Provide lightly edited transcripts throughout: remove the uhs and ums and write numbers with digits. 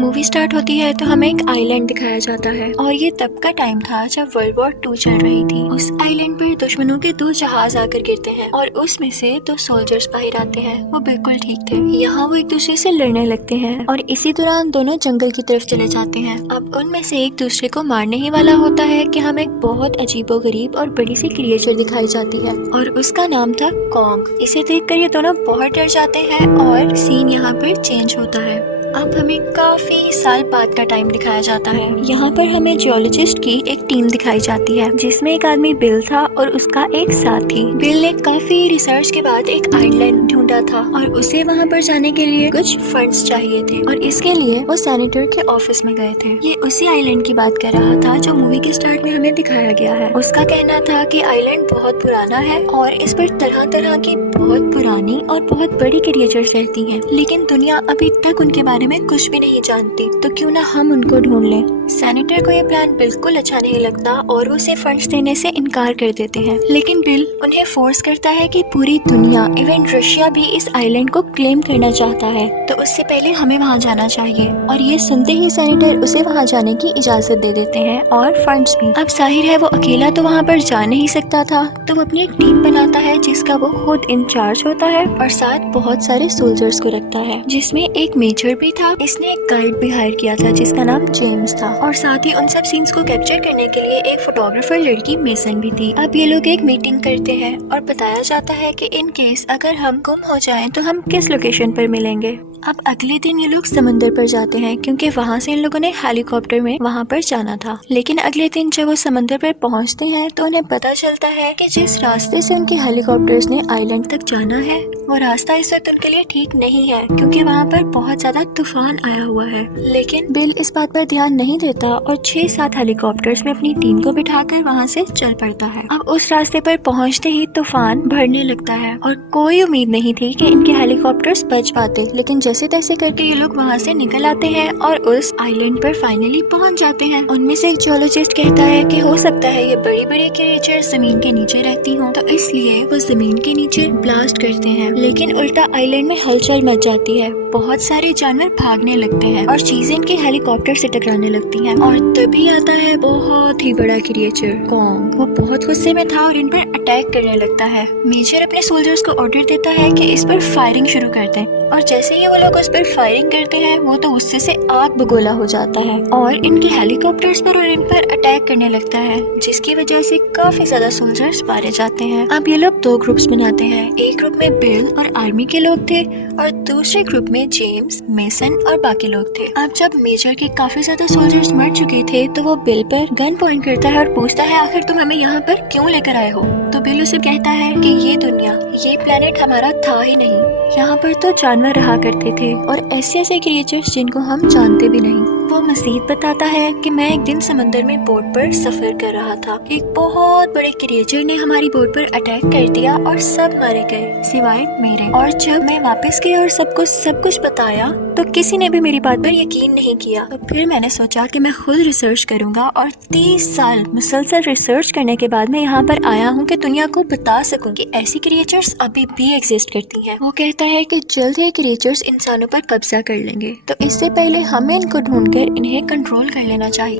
Movie start होती है तो हमें एक आइलैंड दिखाया जाता है और ये तब का टाइम था जब वर्ल्ड वॉर 2 चल रही थी। उस आइलैंड पर दुश्मनों के 2 जहाज आकर गिरते हैं और उसमें से 2 सोल्जर्स बाहर आते हैं। वो बिल्कुल ठीक थे। यहाँ वो एक दूसरे से लड़ने लगते हैं और इसी दौरान दोनों जंगल की तरफ चले जाते हैं। अब उनमें से एक दूसरे को मारने ही वाला होता है कि हमें एक बहुत अजीबोगरीब और बड़ी सी क्रिएचर दिखाई जाती है और उसका नाम था कॉन्ग। इसे देखकर ये दोनों बहुत डर जाते हैं और सीन यहाँ पर चेंज होता है। अब हमें काफी साल बाद का टाइम दिखाया जाता है। यहाँ पर हमें जियोलॉजिस्ट की एक टीम दिखाई जाती है जिसमें एक आदमी बिल था और उसका एक साथी। बिल ने काफी रिसर्च के बाद एक आइलैंड ढूंढा था और उसे वहाँ पर जाने के लिए कुछ फंड्स चाहिए थे और इसके लिए वो सेनेटर के ऑफिस में गए थे। ये उसी आइलैंड की बात कर रहा था जो मूवी के स्टार्ट में हमें दिखाया गया है। उसका कहना था कि आइलैंड बहुत पुराना है और इस पर तरह तरह की बहुत पुरानी और बहुत बड़ी क्रिएचर्स रहती हैं, लेकिन दुनिया अभी तक उनके बारे में कुछ भी नहीं जानती, तो क्यों ना हम उनको ढूंढ लें। सेनेटर को ये प्लान बिल्कुल अच्छा नहीं लगता और वो उसे फंड्स देने से इनकार कर देते हैं, लेकिन बिल उन्हें फोर्स करता है कि पूरी दुनिया इवन रशिया भी इस आइलैंड को क्लेम करना चाहता है, तो उससे पहले हमें वहाँ जाना चाहिए। और ये सुनते ही सेनेटर उसे वहाँ जाने की इजाजत दे देते हैं और फंड्स भी। अब जाहिर है वो अकेला तो वहाँ पर जा नहीं सकता था, तो वो अपनी एक टीम बनाता है जिसका वो खुद इंचार्ज होता है और साथ बहुत सारे सोल्जर्स को रखता है, जिसमें एक मेजर भी था। इसने एक गाइड भी हायर किया था जिसका नाम जेम्स था और साथ ही उन सब सीन्स को कैप्चर करने के लिए एक फोटोग्राफर लड़की मेसन भी थी। अब ये लोग एक मीटिंग करते हैं और बताया जाता है कि इन केस अगर हम गुम हो जाएं तो हम किस लोकेशन पर मिलेंगे। अब अगले दिन ये लोग समंदर पर जाते हैं क्योंकि वहाँ से इन लोगों ने हेलीकॉप्टर में वहाँ पर जाना था, लेकिन अगले दिन जब वो समंदर पर पहुँचते हैं तो उन्हें पता चलता है कि जिस रास्ते से उनके हेलीकॉप्टर्स ने आइलैंड तक जाना है वो रास्ता इस वक्त उनके लिए ठीक नहीं है क्योंकि वहाँ पर बहुत ज्यादा तूफान आया हुआ है। लेकिन बिल इस बात पर ध्यान नहीं देता और 6-7 हेलीकॉप्टर्स में अपनी टीम को बिठाकर वहाँ से चल पड़ता है। अब उस रास्ते पर पहुँचते ही तूफान बढ़ने लगता है और कोई उम्मीद नहीं थी कि इनके हेलीकॉप्टर्स बच पाते, लेकिन जैसे तैसे करके ये लोग वहाँ से निकल आते हैं और उस आइलैंड पर फाइनली पहुँच जाते हैं। उनमें से एक जियोलॉजिस्ट कहता है कि हो सकता है ये बड़ी बड़ी क्रिएचर जमीन के नीचे रहती हों, तो इसलिए वो जमीन के नीचे ब्लास्ट करते हैं, लेकिन उल्टा आइलैंड में हलचल मच जाती है। बहुत सारे जानवर भागने लगते हैं और चीजें इनके हेलीकॉप्टर से टकराने लगती हैं और तभी आता है बहुत ही बड़ा क्रिएचर कॉन्ग। वो बहुत गुस्से में था और इन पर अटैक करने लगता है। मेजर अपने सोल्जर्स को ऑर्डर देता है कि इस पर फायरिंग शुरू कर दें और जैसे ही वो लोग उस पर फायरिंग करते हैं वो तो गुस्से से आग बगोला हो जाता है और इनके हेलीकॉप्टर्स पर और इन पर अटैक करने लगता है, जिसकी वजह से काफी ज्यादा सोल्जर्स मारे जाते हैं। अब ये लोग 2 ग्रुप्स बनाते हैं। एक ग्रुप में बिल और आर्मी के लोग थे और दूसरे ग्रुप में जेम्स, मेसन और बाकी लोग थे। अब जब मेजर के काफी ज्यादा सोल्जर्स मर चुके थे तो वो बिल पर गन पॉइंट करता है और पूछता है आखिर तुम हमें यहाँ पर क्यों लेकर आए हो। तो बिल उसे कहता है कि ये दुनिया, ये प्लेनेट हमारा था ही नहीं, यहाँ पर तो जानवर रहा करते थे और ऐसे ऐसे क्रिएचर्स जिनको हम जानते भी नहीं। वो मजीद बताता है कि मैं एक दिन समंदर में बोट पर सफर कर रहा था, एक बहुत बड़े क्रिएचर ने हमारी बोट पर अटैक कर दिया और सब मारे गए सिवाय मेरे। और जब मैं वापस गई और सबको सब कुछ बताया तो किसी ने भी मेरी बात पर यकीन नहीं किया। तो फिर मैंने सोचा कि मैं खुद रिसर्च करूंगा और 30 साल मुसलसल रिसर्च करने के बाद मैं यहाँ पर आया हूँ कि दुनिया को बता सकूं कि ऐसी क्रिएचर्स अभी भी एग्जिस्ट करती हैं। वो कहता है कि जल्द ही क्रिएचर्स इंसानों पर कब्जा कर लेंगे, तो इससे पहले हमें इनको ढूंढकर इन्हें कंट्रोल कर लेना चाहिए।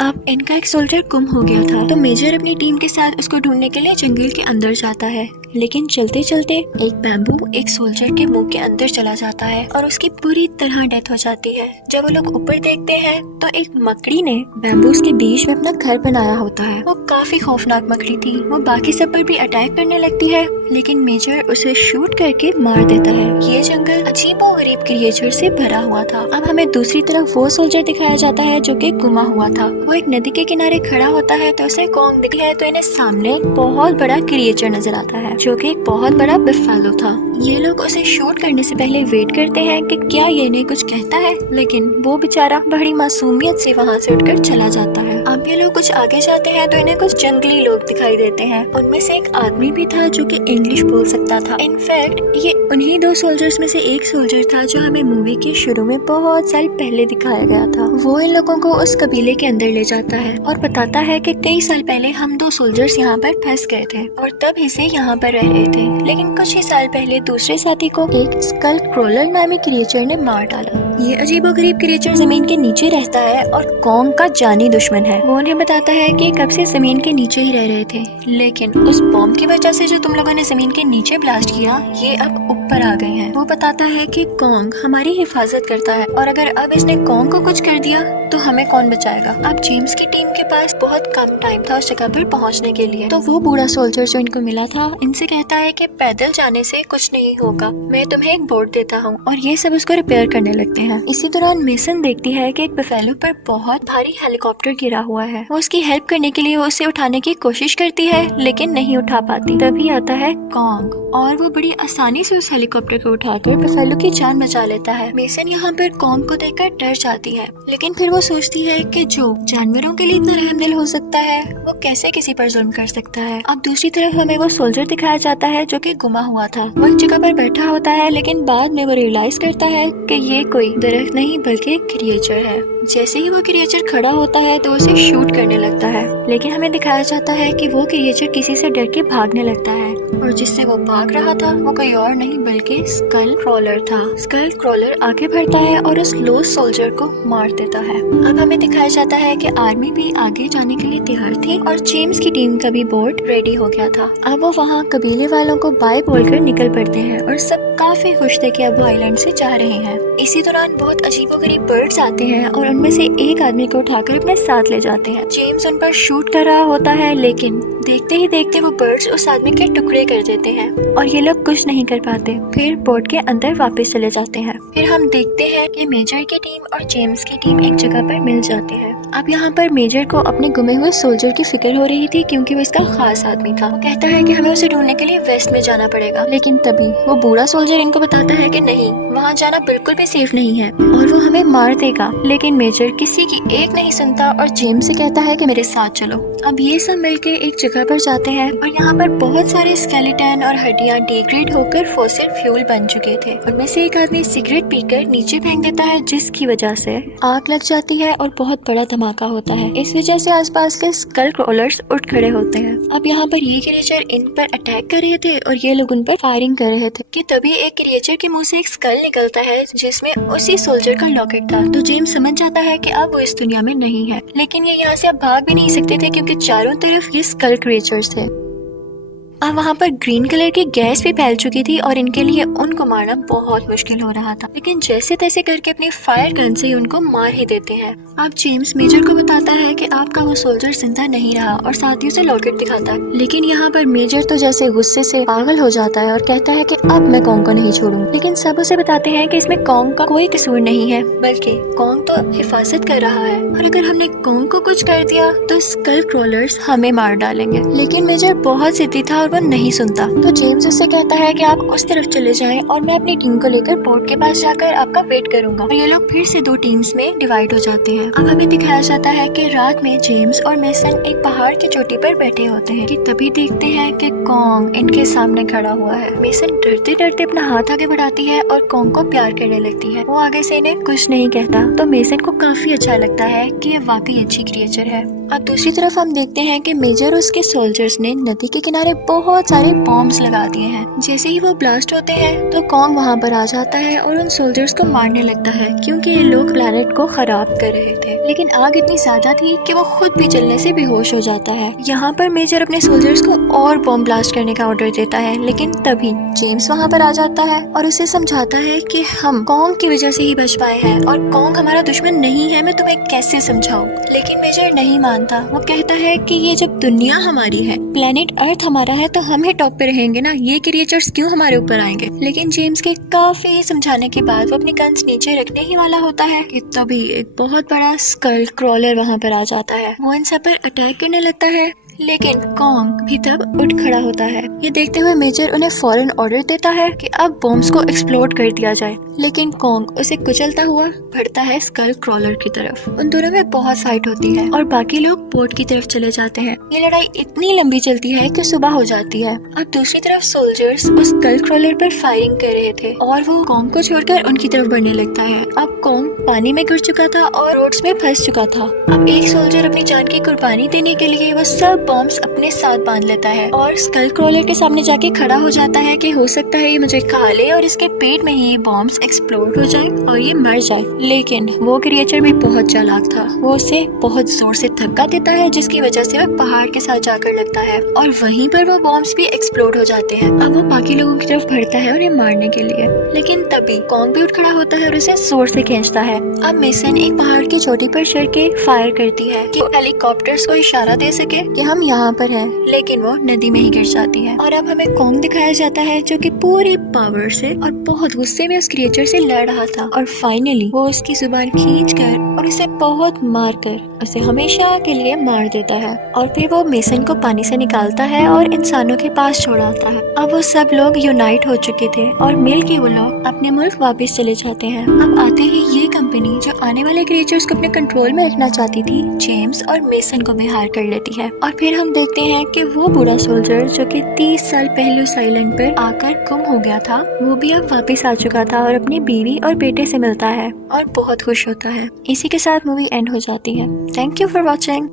अब इनका एक सोल्जर गुम हो गया था तो मेजर अपनी टीम के साथ उसको ढूंढने के लिए जंगल के अंदर जाता है, लेकिन चलते चलते एक बैम्बू एक सोल्जर के मुंह के अंदर चला जाता है और उसकी पूरी तरह डेथ हो जाती है। जब वो लोग ऊपर देखते हैं तो एक मकड़ी ने बैम्बूस के बीच में अपना घर बनाया होता है। वो काफी खौफनाक मकड़ी थी। वो बाकी सब पर भी अटैक करने लगती है, लेकिन मेजर उसे शूट करके मार देता है। ये जंगल अजीबोगरीब क्रिएचर से भरा हुआ था। अब हमें दूसरी तरफ वो सोल्जर दिखाया जाता है जो कि गुमा हुआ था। वो एक नदी के किनारे खड़ा होता है तो उसे कॉन्ग दिखता है तो इन्हें सामने एक बहुत बड़ा क्रिएचर नजर आता है जो कि एक बहुत बड़ा बफेलो था। ये लोग उसे शूट करने से पहले वेट करते हैं कि क्या ये इन्हें कुछ कहता है, लेकिन वो बेचारा बड़ी मासूमियत से वहाँ से उठकर चला जाता है। अब ये लोग कुछ आगे जाते हैं तो इन्हें कुछ जंगली लोग दिखाई देते हैं। उनमें से एक आदमी भी था जो कि इंग्लिश बोल सकता था। इनफैक्ट ये उन्हीं 2 सोल्जर्स में से एक सोल्जर था जो हमें मूवी के शुरू में बहुत साल पहले दिखाया गया था। वो इन लोगों को उस कबीले के अंदर ले जाता है और बताता है कि 23 साल पहले हम 2 सोल्जर्स यहाँ पर फंस गए थे और तब ही से यहाँ पर रह रहे थे, लेकिन कुछ ही साल पहले दूसरे साथी को एक स्कल क्रोलर नामी क्रिएचर ने मार डाला। ये अजीबोगरीब क्रिएचर जमीन के नीचे रहता है और कॉन्ग का जानी दुश्मन है। वो उन्हें बताता है कि कब से जमीन के नीचे ही रह रहे थे, लेकिन उस बॉम्ब की वजह से जो तुम लोगों ने जमीन के नीचे ब्लास्ट किया, ये अब ऊपर आ गए हैं। वो बताता है कि कॉन्ग हमारी हिफाजत करता है और अगर अब इसने कॉन्ग को कुछ कर दिया तो हमें कौन बचाएगा। अब जेम्स की टीम के पास बहुत कम टाइम था उस जगह पर पहुंचने के लिए, तो वो बूढ़ा सोल्जर जो इनको मिला था इनसे कहता है कि पैदल जाने से कुछ नहीं होगा, मैं तुम्हें एक बोट देता हूँ, और ये सब उसको रिपेयर करने लगते हैं। इसी दौरान मेसन देखती है कि एक बफेलो पर बहुत भारी हेलीकॉप्टर गिरा हुआ है। वो उसकी हेल्प करने के लिए उसे उठाने की कोशिश करती है लेकिन नहीं उठा पाती। तभी आता है कॉन्ग और वो बड़ी आसानी से उस हेलीकॉप्टर को उठाकर बफेलो की जान बचा लेता है। मेसन यहाँ पर कॉन्ग को देखकर डर जाती है, लेकिन फिर वो सोचती है कि जो जानवरों के लिए इतना रहमदिल हो सकता है वो कैसे किसी पर जुल्म कर सकता है। अब दूसरी तरफ हमें वो सोल्जर दिखाया जाता है जो कि गुमा हुआ था। वो एक जगह पर बैठा होता है, लेकिन बाद में वो रियलाइज करता है कि ये कोई दरख्त नहीं बल्कि एक क्रिएचर है। जैसे ही वो क्रिएचर खड़ा होता है तो उसे शूट करने लगता है, लेकिन हमें दिखाया जाता है कि वो क्रिएचर किसी से डर के भागने लगता है और जिससे वो भाग रहा था वो कोई और नहीं बल्कि स्कल क्रॉलर था। स्कल क्रॉलर आगे बढ़ता है और उस लोस्ट सोल्जर को मार देता है। अब हमें दिखाया जाता है कि आर्मी भी आगे जाने के लिए तैयार थी और जेम्स की टीम का भी बोट रेडी हो गया था। अब वो वहाँ कबीले वालों को बाय बोलकर निकल पड़ते हैं और सब काफी खुश थे कि अब वो आइलैंड से जा रहे हैं। इसी दौरान बहुत अजीबोगरीब बर्ड्स आते हैं और उनमें से एक आदमी को उठाकर अपने साथ ले जाते हैं। जेम्स उन पर शूट कर रहा होता है, लेकिन देखते ही देखते वो बर्ड्स उस आदमी के टुकड़े कर देते हैं और ये लोग कुछ नहीं कर पाते। फिर बोट के अंदर वापस चले जाते हैं। फिर हम देखते हैं कि मेजर की टीम और जेम्स की टीम एक जगह पर मिल जाती है। अब यहाँ पर मेजर को अपने गुमे हुए सोल्जर की फिक्र हो रही थी क्योंकि वो इसका खास आदमी था। वो कहता है कि हमें उसे ढूंढने के लिए वेस्ट में जाना पड़ेगा, लेकिन तभी वो बूढ़ा सोल्जर इनको बताता है कि नहीं, वहाँ जाना बिल्कुल भी सेफ नहीं है और वो हमें मार देगा। लेकिन मेजर किसी की एक नहीं सुनता और जेम्स से कहता है कि मेरे साथ चलो। अब ये सब मिलके एक जगह पर जाते हैं और यहाँ पर बहुत सारे स्केलेटन और हड्डियाँ डिग्रेड होकर फॉसिल फ्यूल बन चुके थे। उनमें से एक आदमी सिगरेट पीकर नीचे फेंक देता है, जिसकी वजह से आग लग जाती है और बहुत बड़ा धमाका होता है। इस वजह से आसपास के स्कल क्रॉलर्स उठ खड़े होते हैं। अब यहाँ पर ये क्रिएचर इन पर अटैक कर रहे थे और ये लोग उन पर फायरिंग कर रहे थे कि तभी एक क्रिएचर के मुंह से एक स्कल निकलता है जिसमें उसी सोल्जर का लॉकेट था। तो जेम्स समझ जाता है कि अब वो इस दुनिया में नहीं है, लेकिन ये यहाँ से अब भाग भी नहीं सकते थे क्योंकि चारों तरफ ये स्कल क्रिएचर्स थे। अब वहाँ पर ग्रीन कलर की गैस भी फैल चुकी थी और इनके लिए उनको मारना बहुत मुश्किल हो रहा था, लेकिन जैसे तैसे करके अपनी फायर गन से उनको मार ही देते हैं। अब जेम्स मेजर को बताता है कि आपका वो सोल्जर जिंदा नहीं रहा और साथ ही उसे लॉकेट दिखाता है, लेकिन यहाँ पर मेजर तो जैसे गुस्से से पागल हो जाता है और कहता है कि अब मैं कॉन्ग को नहीं छोड़ूंगा। लेकिन सब उसे बताते हैं कि इसमें कॉन्ग का कोई कसूर नहीं है, बल्कि कॉन्ग तो हिफाजत कर रहा है और अगर हमने कॉन्ग को कुछ कर दिया तो स्कल क्रॉलर्स हमें मार डालेंगे। लेकिन मेजर बहुत जिद्दी था वो नहीं सुनता। तो जेम्स उससे कहता है कि आप उस तरफ चले जाएं और मैं अपनी टीम को लेकर बोट के पास जाकर आपका वेट करूंगा। और ये लोग फिर से दो टीम्स में डिवाइड हो जाते हैं। अब हमें दिखाया जाता है कि रात में जेम्स और मेसन एक पहाड़ की चोटी पर बैठे होते हैं कि तभी देखते हैं कि कॉन्ग इनके सामने खड़ा हुआ है। मेसन डरते डरते अपना हाथ आगे बढ़ाती है और कॉन्ग को प्यार करने लगती है। वो आगे से इन्हें कुछ नहीं कहता, तो मेसन को काफी अच्छा लगता है कि ये वाकई अच्छी क्रिएचर है। अब दूसरी तरफ हम देखते हैं कि मेजर और उसके सोल्जर्स ने नदी के किनारे बहुत सारे बॉम्ब्स लगा दिए हैं। जैसे ही वो ब्लास्ट होते हैं तो कॉन्ग वहाँ पर आ जाता है और उन सोल्जर्स को मारने लगता है क्योंकि ये लोग प्लेनेट को खराब कर रहे थे। लेकिन आग इतनी ज्यादा थी कि वो खुद भी जलने से बेहोश हो जाता है। यहाँ पर मेजर अपने सोल्जर्स को और बॉम्ब ब्लास्ट करने का ऑर्डर देता है, लेकिन तभी जेम्स वहाँ पर आ जाता है और उसे समझाता है कि हम कॉन्ग की वजह से ही बच पाए हैं और कॉन्ग हमारा दुश्मन नहीं है, मैं तुम्हें कैसे समझाऊं। लेकिन मेजर नहीं मानता। वो कहता है कि ये जब दुनिया हमारी है, प्लेनेट अर्थ हमारा है, तो हम ही टॉप पे रहेंगे ना, ये क्रिएचर्स क्यों हमारे ऊपर आएंगे। लेकिन जेम्स के काफी समझाने के बाद वो अपनी गन्स नीचे रखने ही वाला होता है कि तभी एक बहुत बड़ा स्कल क्रॉलर वहाँ पर आ जाता है। वो इन सब पर अटैक करने लगता है, लेकिन कॉन्ग भी तब उठ खड़ा होता है। ये देखते हुए मेजर उन्हें फौरन ऑर्डर देता है कि अब बॉम्ब्स को एक्सप्लोड कर दिया जाए, लेकिन कॉन्ग उसे कुचलता हुआ बढ़ता है स्कल क्रॉलर की तरफ। उन दोनों में बहुत फाइट होती है और बाकी लोग बोट की तरफ चले जाते हैं। ये लड़ाई इतनी लंबी चलती है कि सुबह हो जाती है। अब दूसरी तरफ सोल्जर्स उस स्कल क्रॉलर पर फायरिंग कर रहे थे और वो कॉन्ग को छोड़कर उनकी तरफ बढ़ने लगता है। अब कॉन्ग पानी में गिर चुका था और रोड्स में फंस चुका था। अब एक सोल्जर अपनी जान की कुर्बानी देने के लिए वो सब बॉम्ब्स अपने साथ बांध लेता है और स्कल क्रॉलर के सामने जाके खड़ा हो जाता है कि हो सकता है ये मुझे खा ले और इसके पेट में ही ये बॉम्ब्स एक्सप्लोड हो जाए और ये मर जाए। लेकिन वो क्रिएचर भी बहुत चालाक था। वो उसे बहुत जोर से धक्का देता है जिसकी वजह से वो पहाड़ के साथ जाकर लगता है और वहीं पर वो बॉम्ब्स भी एक्सप्लोड हो जाते हैं। अब वो बाकी लोगों की तरफ बढ़ता है उन्हें मारने के लिए, लेकिन तभी कॉन्ग भी उठ खड़ा होता है और उसे जोर से खींचता है। अब मेसन एक पहाड़ की चोटी पर चढ़ के फायर करती है कि हेलीकॉप्टर्स को इशारा दे सके कि हम यहाँ पर हैं, लेकिन वो नदी में ही गिर जाती है। और अब हमें कॉन्ग दिखाया जाता है जो कि पूरी पावर से और बहुत गुस्से में उस क्रिएचर से लड़ रहा था और फाइनली वो उसकी जुबान खींचकर और उसे बहुत मारकर उसे हमेशा के लिए मार देता है। और फिर वो मेसन को पानी से निकालता है और इंसानों के पास छोड़ आता है। अब वो सब लोग यूनाइट हो चुके थे और मिल के वो लोग अपने मुल्क वापस चले जाते हैं। अब आते ही ये कंपनी जो आने वाले क्रिएचर्स को अपने कंट्रोल में रखना चाहती थी, जेम्स और मेसन को भी हायर कर लेती है। और फिर हम देखते हैं कि वो बूढ़ा सोल्जर जो कि 30 साल पहले उस आइलैंड पर आकर गुम हो गया था, वो भी अब वापस आ चुका था और अपनी बीवी और बेटे से मिलता है और बहुत खुश होता है। इसी के साथ मूवी एंड हो जाती है। Thank you for watching.